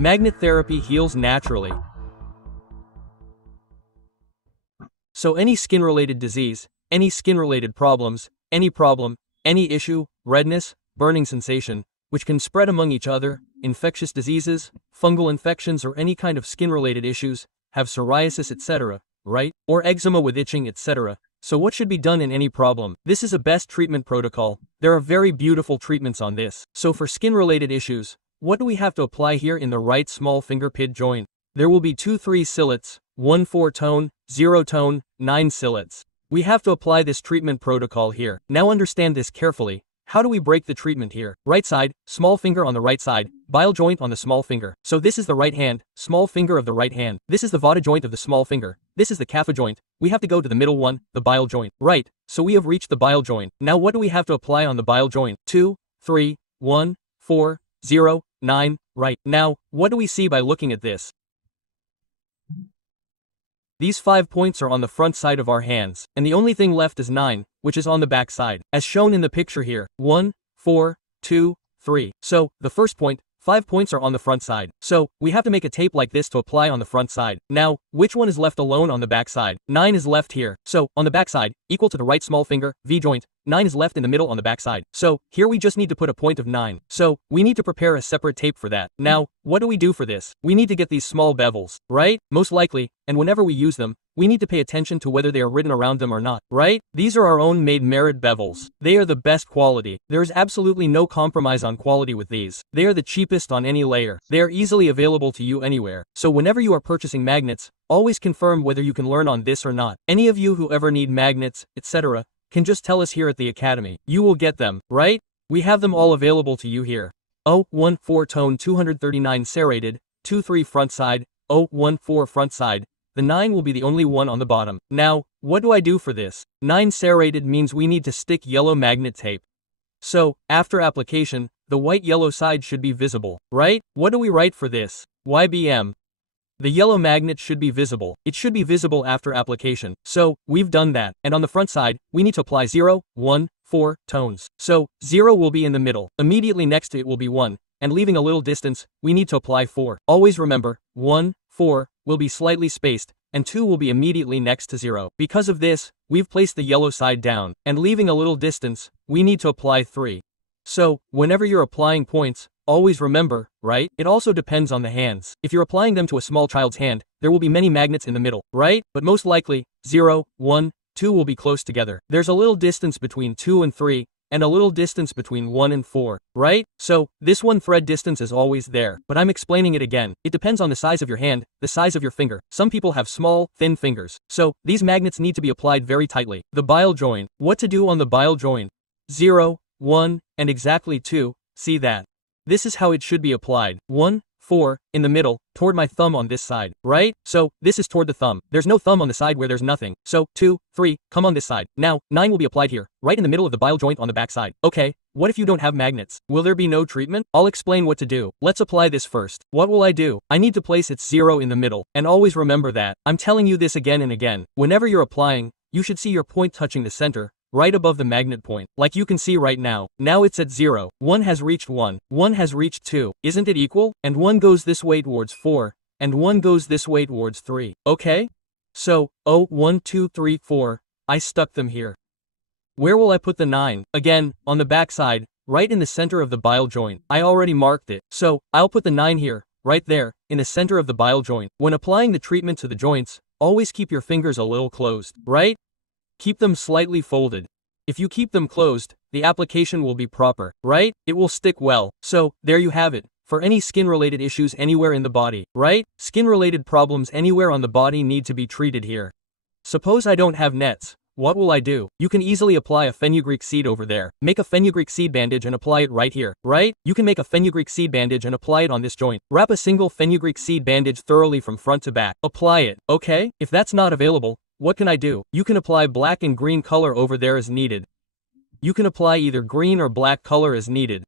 Magnet therapy heals naturally. So any skin-related disease, any skin-related problems, any problem, any issue, redness, burning sensation, which can spread among each other, infectious diseases, fungal infections or any kind of skin-related issues, have psoriasis etc., right? Or eczema with itching etc. So what should be done in any problem? This is a best treatment protocol. There are very beautiful treatments on this. So for skin-related issues, what do we have to apply here in the right small finger pid joint? There will be 2-3 cillets, 1-4 tone, 0 tone, 9 cillets. We have to apply this treatment protocol here. Now understand this carefully. How do we break the treatment here? Right side, small finger on the right side, bile joint on the small finger. So this is the right hand, small finger of the right hand. This is the vata joint of the small finger. This is the kapha joint. We have to go to the middle one, the bile joint. Right, so we have reached the bile joint. Now what do we have to apply on the bile joint? 2, 3, 1, 4, 0, 9, right. Now, what do we see by looking at this? These 5 points are on the front side of our hands, and the only thing left is 9, which is on the back side, as shown in the picture here. 1, 4, 2, 3. So, the first point, 5 points are on the front side. So, we have to make a tape like this to apply on the front side. Now, which one is left alone on the back side? 9 is left here. So, on the back side, equal to the right small finger, V joint, 9 is left in the middle on the back side. So, here we just need to put a point of 9. So, we need to prepare a separate tape for that. Now, what do we do for this? We need to get these small bevels, right? Most likely, and whenever we use them, we need to pay attention to whether they are written around them or not, right? These are our own made Merit bevels. They are the best quality. There is absolutely no compromise on quality with these. They are the cheapest on any layer. They are easily available to you anywhere. So whenever you are purchasing magnets, always confirm whether you can learn on this or not. Any of you who ever need magnets, etc., can just tell us here at the Academy. You will get them, right? We have them all available to you here. 014 tone 239 serrated, 23 front side, 014 front side. The 9 will be the only one on the bottom. Now, what do I do for this? 9 serrated means we need to stick yellow magnet tape. So, after application, the white yellow side should be visible, right? What do we write for this? YBM. The yellow magnet should be visible. It should be visible after application. So, we've done that. And on the front side, we need to apply 0, 1, 4 tones. So, 0 will be in the middle. Immediately next to it will be 1. And leaving a little distance, we need to apply 4. Always remember, 1, 4 will be slightly spaced, and 2 will be immediately next to 0. Because of this, we've placed the yellow side down, and leaving a little distance, we need to apply 3. So, whenever you're applying points, always remember, right? It also depends on the hands. If you're applying them to a small child's hand, there will be many magnets in the middle, right? But most likely, 0, 1, 2 will be close together. There's a little distance between 2 and 3, and a little distance between 1 and 4, right? So, this one thread distance is always there, but I'm explaining it again. It depends on the size of your hand, the size of your finger. Some people have small, thin fingers. So, these magnets need to be applied very tightly. The bile joint. What to do on the bile joint? 0, 1, and exactly 2, see that. This is how it should be applied. 1, 4, in the middle, toward my thumb on this side, right? So, this is toward the thumb. There's no thumb on the side where there's nothing. So, 2, 3, come on this side. Now, 9 will be applied here, right in the middle of the bile joint on the back side. Okay, what if you don't have magnets? Will there be no treatment? I'll explain what to do. Let's apply this first. What will I do? I need to place its 0 in the middle. And always remember that. I'm telling you this again and again. Whenever you're applying, you should see your point touching the center, right above the magnet point, like you can see right now. Now it's at 0. 1 has reached 1. 1 has reached 2. Isn't it equal? And 1 goes this way towards 4, and 1 goes this way towards 3. Okay? So, 1, 2, 3, 4, I stuck them here. Where will I put the 9? Again, on the back side, right in the center of the bile joint. I already marked it. So, I'll put the 9 here, right there, in the center of the bile joint. When applying the treatment to the joints, always keep your fingers a little closed, right? Keep them slightly folded. If you keep them closed, the application will be proper, right? It will stick well. So, there you have it. For any skin-related issues anywhere in the body, right? Skin-related problems anywhere on the body need to be treated here. Suppose I don't have nets. What will I do? You can easily apply a fenugreek seed over there. Make a fenugreek seed bandage and apply it right here, right? You can make a fenugreek seed bandage and apply it on this joint. Wrap a single fenugreek seed bandage thoroughly from front to back. Apply it, okay? If that's not available, what can I do? You can apply black and green color over there as needed. You can apply either green or black color as needed.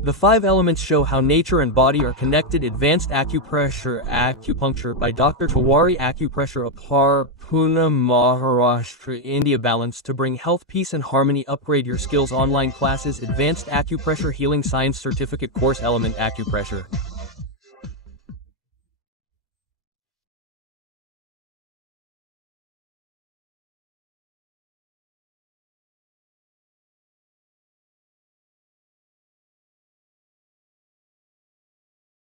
The 5 elements show how nature and body are connected. Advanced Acupuncture by Dr. Tiwari. Acupressure Apar, Pune, Maharashtra, India. Balance to bring health, peace and harmony. Upgrade your skills. Online classes. Advanced Acupressure Healing Science Certificate Course. Element Acupressure.